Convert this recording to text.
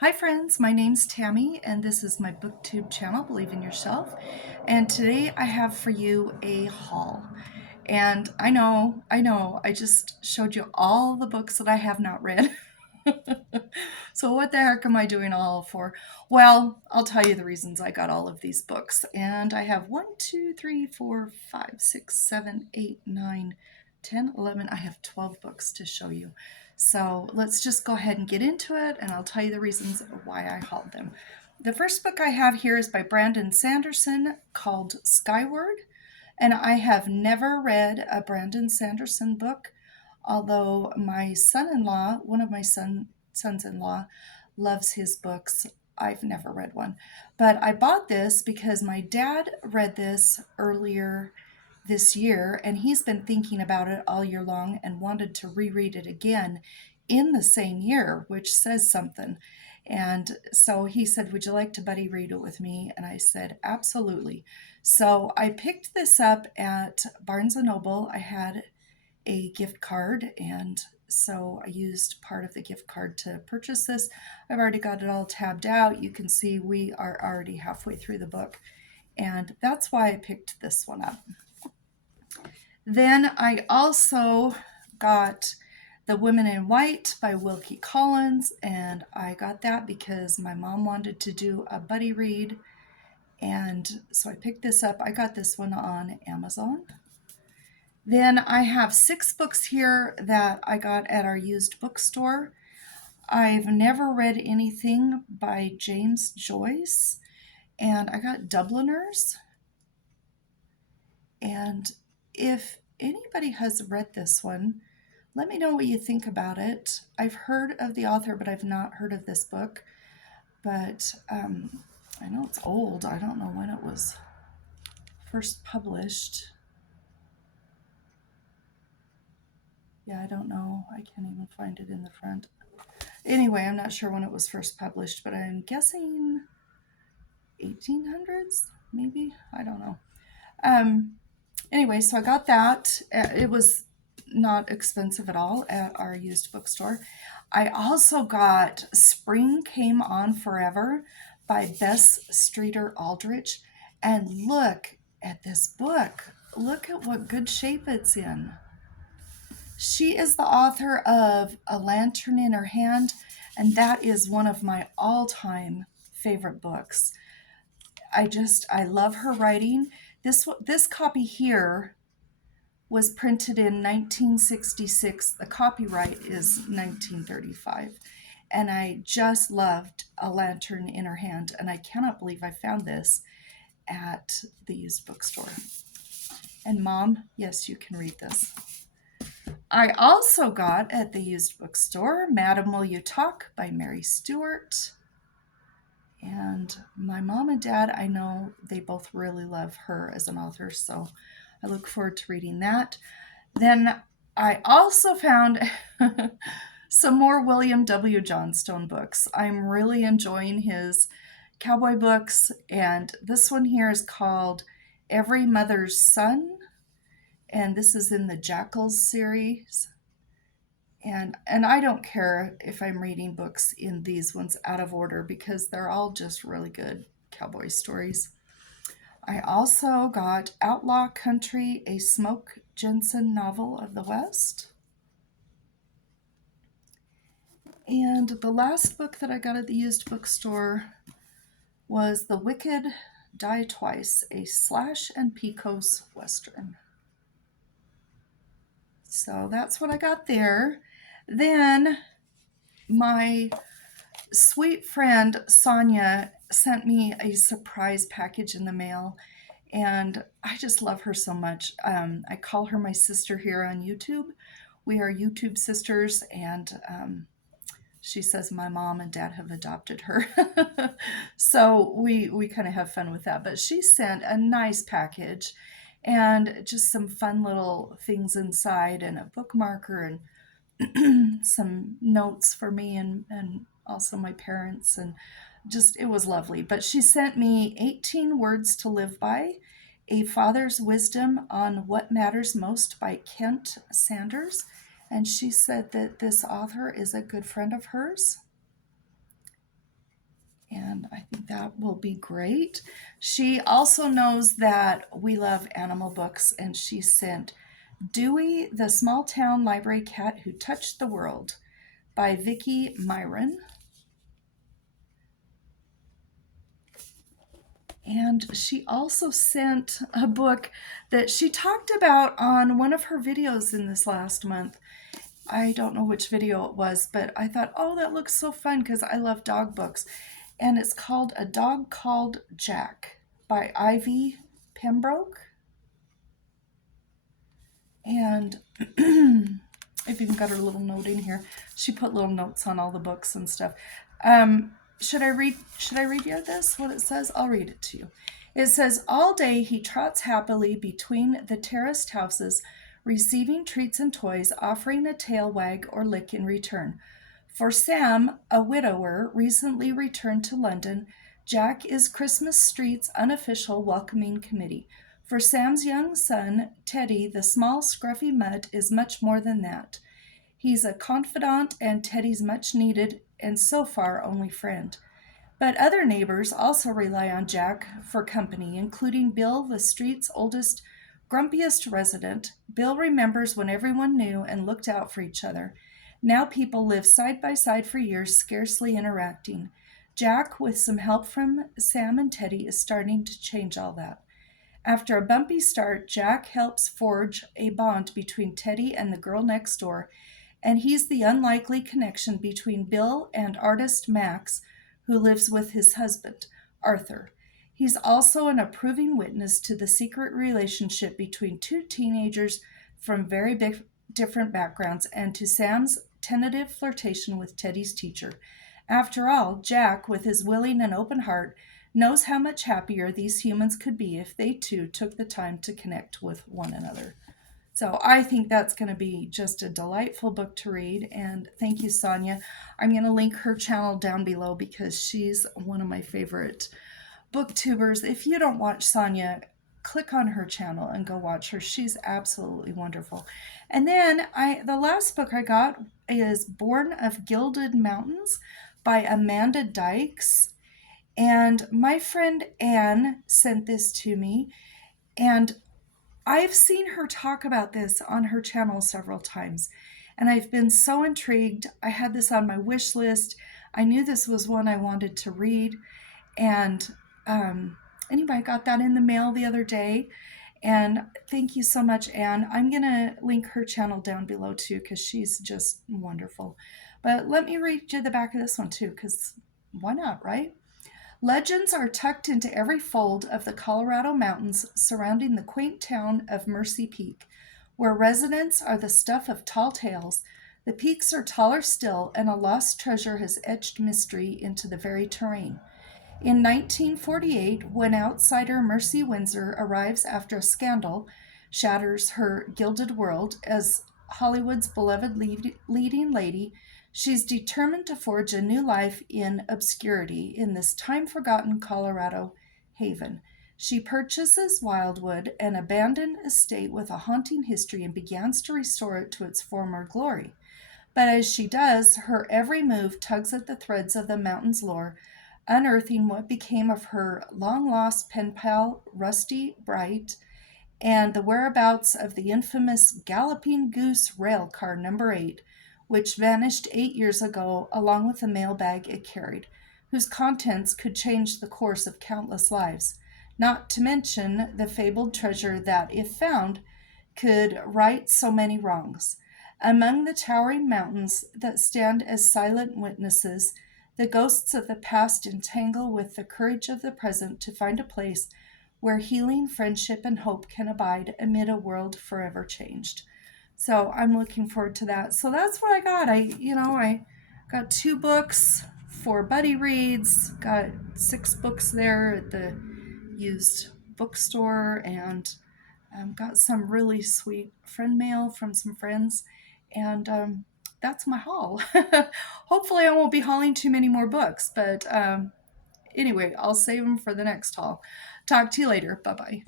Hi friends, my name's Tammy and this is my BookTube channel, Believe in Yourself. And today I have for you a haul. And I just showed you all the books that I have not read. So what the heck am I doing all for? Well, I'll tell you the reasons I got all of these books. And I have 1, 2, 3, 4, 5, 6, 7, 8, 9, 10, 11. I have 12 books to show you. So let's just go ahead and get into it, and I'll tell you the reasons why I hauled them. The first book I have here is by Brandon Sanderson called Skyward, and I have never read a Brandon Sanderson book, although my son-in-law, one of my sons-in-law, loves his books. I've never read one. But I bought this because my dad read this earlier this year, and he's been thinking about it all year long and wanted to reread it again in the same year, which says something. And so he said, "Would you like to buddy read it with me?" And I said, "Absolutely." So I picked this up at Barnes and Noble. I had a gift card, and so I used part of the gift card to purchase this. I've already got it all tabbed out. You can see we are already halfway through the book, and that's why I picked this one up. Then I also got The Women in White by Wilkie Collins, and I got that because my mom wanted to do a buddy read, and so I picked this up. I got this one on Amazon. Then I have 6 books here that I got at our used bookstore. I've never read anything by James Joyce, and I got Dubliners. And if anybody has read this one, let me know what you think about it. I've heard of the author, but I've not heard of this book. But I know it's old. I don't know when it was first published. Yeah, I don't know. I can't even find it in the front. Anyway, I'm not sure when it was first published, but I'm guessing 1800s, maybe? I don't know. Anyway, so I got that. It was not expensive at all at our used bookstore. I also got Spring Came On Forever by Bess Streeter Aldrich. And look at this book. Look at what good shape it's in. She is the author of A Lantern in Her Hand, and that is one of my all-time favorite books. I love her writing. This copy here was printed in 1966. The copyright is 1935. And I just loved A Lantern in Her Hand, and I cannot believe I found this at the used bookstore. And Mom, yes, you can read this. I also got at the used bookstore Madam Will You Talk by Mary Stewart. And my mom and dad, I know they both really love her as an author, so I look forward to reading that. Then I also found some more William W. Johnstone books. I'm really enjoying his cowboy books, and this one here is called Every Mother's Son, and this is in the Jackals series. And I don't care if I'm reading books in these ones out of order because they're all just really good cowboy stories. I also got Outlaw Country, a Smoke Jensen novel of the West. And the last book that I got at the used bookstore was The Wicked Die Twice, a Slash and Pecos Western. So that's what I got there. Then my sweet friend Sonia sent me a surprise package in the mail, and I just love her so much. I call her my sister here on YouTube. We are YouTube sisters, and she says my mom and dad have adopted her. So we kind of have fun with that. But she sent a nice package and just some fun little things inside, and a bookmarker, and some notes for me and also my parents, and just it was lovely. But she sent me 18 Words to Live By, A Father's Wisdom on What Matters Most by Kent Sanders. – And she said that this author is a good friend of hers. and I think that will be great. She also knows that we love animal books, and she sent Dewey, the Small Town Library Cat Who Touched the World by Vicki Myron. And she also sent a book that she talked about on one of her videos in this last month. I don't know which video it was, but I thought, oh, that looks so fun because I love dog books. And it's called A Dog Called Jack by Ivy Pembroke. And I've even got her little note in here. She put little notes on all the books and stuff. Should I read you this, what it says? I'll read it to you. It says, all day he trots happily between the terraced houses, receiving treats and toys, offering a tail wag or lick in return. For Sam, a widower, recently returned to London, Jack is Christmas Street's unofficial welcoming committee. For Sam's young son, Teddy, the small, scruffy mutt, is much more than that. He's a confidant and Teddy's much needed and so far only friend. But other neighbors also rely on Jack for company, including Bill, the street's oldest, grumpiest resident. Bill remembers when everyone knew and looked out for each other. Now people live side by side for years, scarcely interacting. Jack, with some help from Sam and Teddy, is starting to change all that. After a bumpy start, Jack helps forge a bond between Teddy and the girl next door, and he's the unlikely connection between Bill and artist Max, who lives with his husband, Arthur. He's also an approving witness to the secret relationship between two teenagers from very different backgrounds and to Sam's tentative flirtation with Teddy's teacher. After all, Jack, with his willing and open heart, knows how much happier these humans could be if they too took the time to connect with one another. So I think that's going to be just a delightful book to read. And thank you, Sonia. I'm going to link her channel down below because she's one of my favorite booktubers. If you don't watch Sonia, click on her channel and go watch her. She's absolutely wonderful. And then the last book I got is Born of Gilded Mountains by Amanda Dykes. And my friend Anne sent this to me, and I've seen her talk about this on her channel several times, and I've been so intrigued. I had this on my wish list. I knew this was one I wanted to read, and anyway, I got that in the mail the other day, and thank you so much, Anne. I'm going to link her channel down below too because she's just wonderful. But let me read you the back of this one too, because why not, right? Legends are tucked into every fold of the Colorado mountains surrounding the quaint town of Mercy Peak, where residents are the stuff of tall tales. The peaks are taller still, and a lost treasure has etched mystery into the very terrain. In 1948, when outsider Mercy Windsor arrives after a scandal shatters her gilded world as Hollywood's beloved leading lady, she's determined to forge a new life in obscurity in this time-forgotten Colorado haven. She purchases Wildwood, an abandoned estate with a haunting history, and begins to restore it to its former glory. But as she does, her every move tugs at the threads of the mountain's lore, unearthing what became of her long-lost pen pal, Rusty Bright, and the whereabouts of the infamous Galloping Goose rail car number 8, which vanished 8 years ago along with the mailbag it carried, whose contents could change the course of countless lives, not to mention the fabled treasure that, if found, could right so many wrongs. Among the towering mountains that stand as silent witnesses, the ghosts of the past entangle with the courage of the present to find a place where healing, friendship, and hope can abide amid a world forever changed. So I'm looking forward to that. So that's what I got. I got 2 books for buddy reads, got 6 books there at the used bookstore, and got some really sweet friend mail from some friends. And that's my haul. Hopefully I won't be hauling too many more books, but anyway, I'll save them for the next haul. Talk to you later. Bye-bye.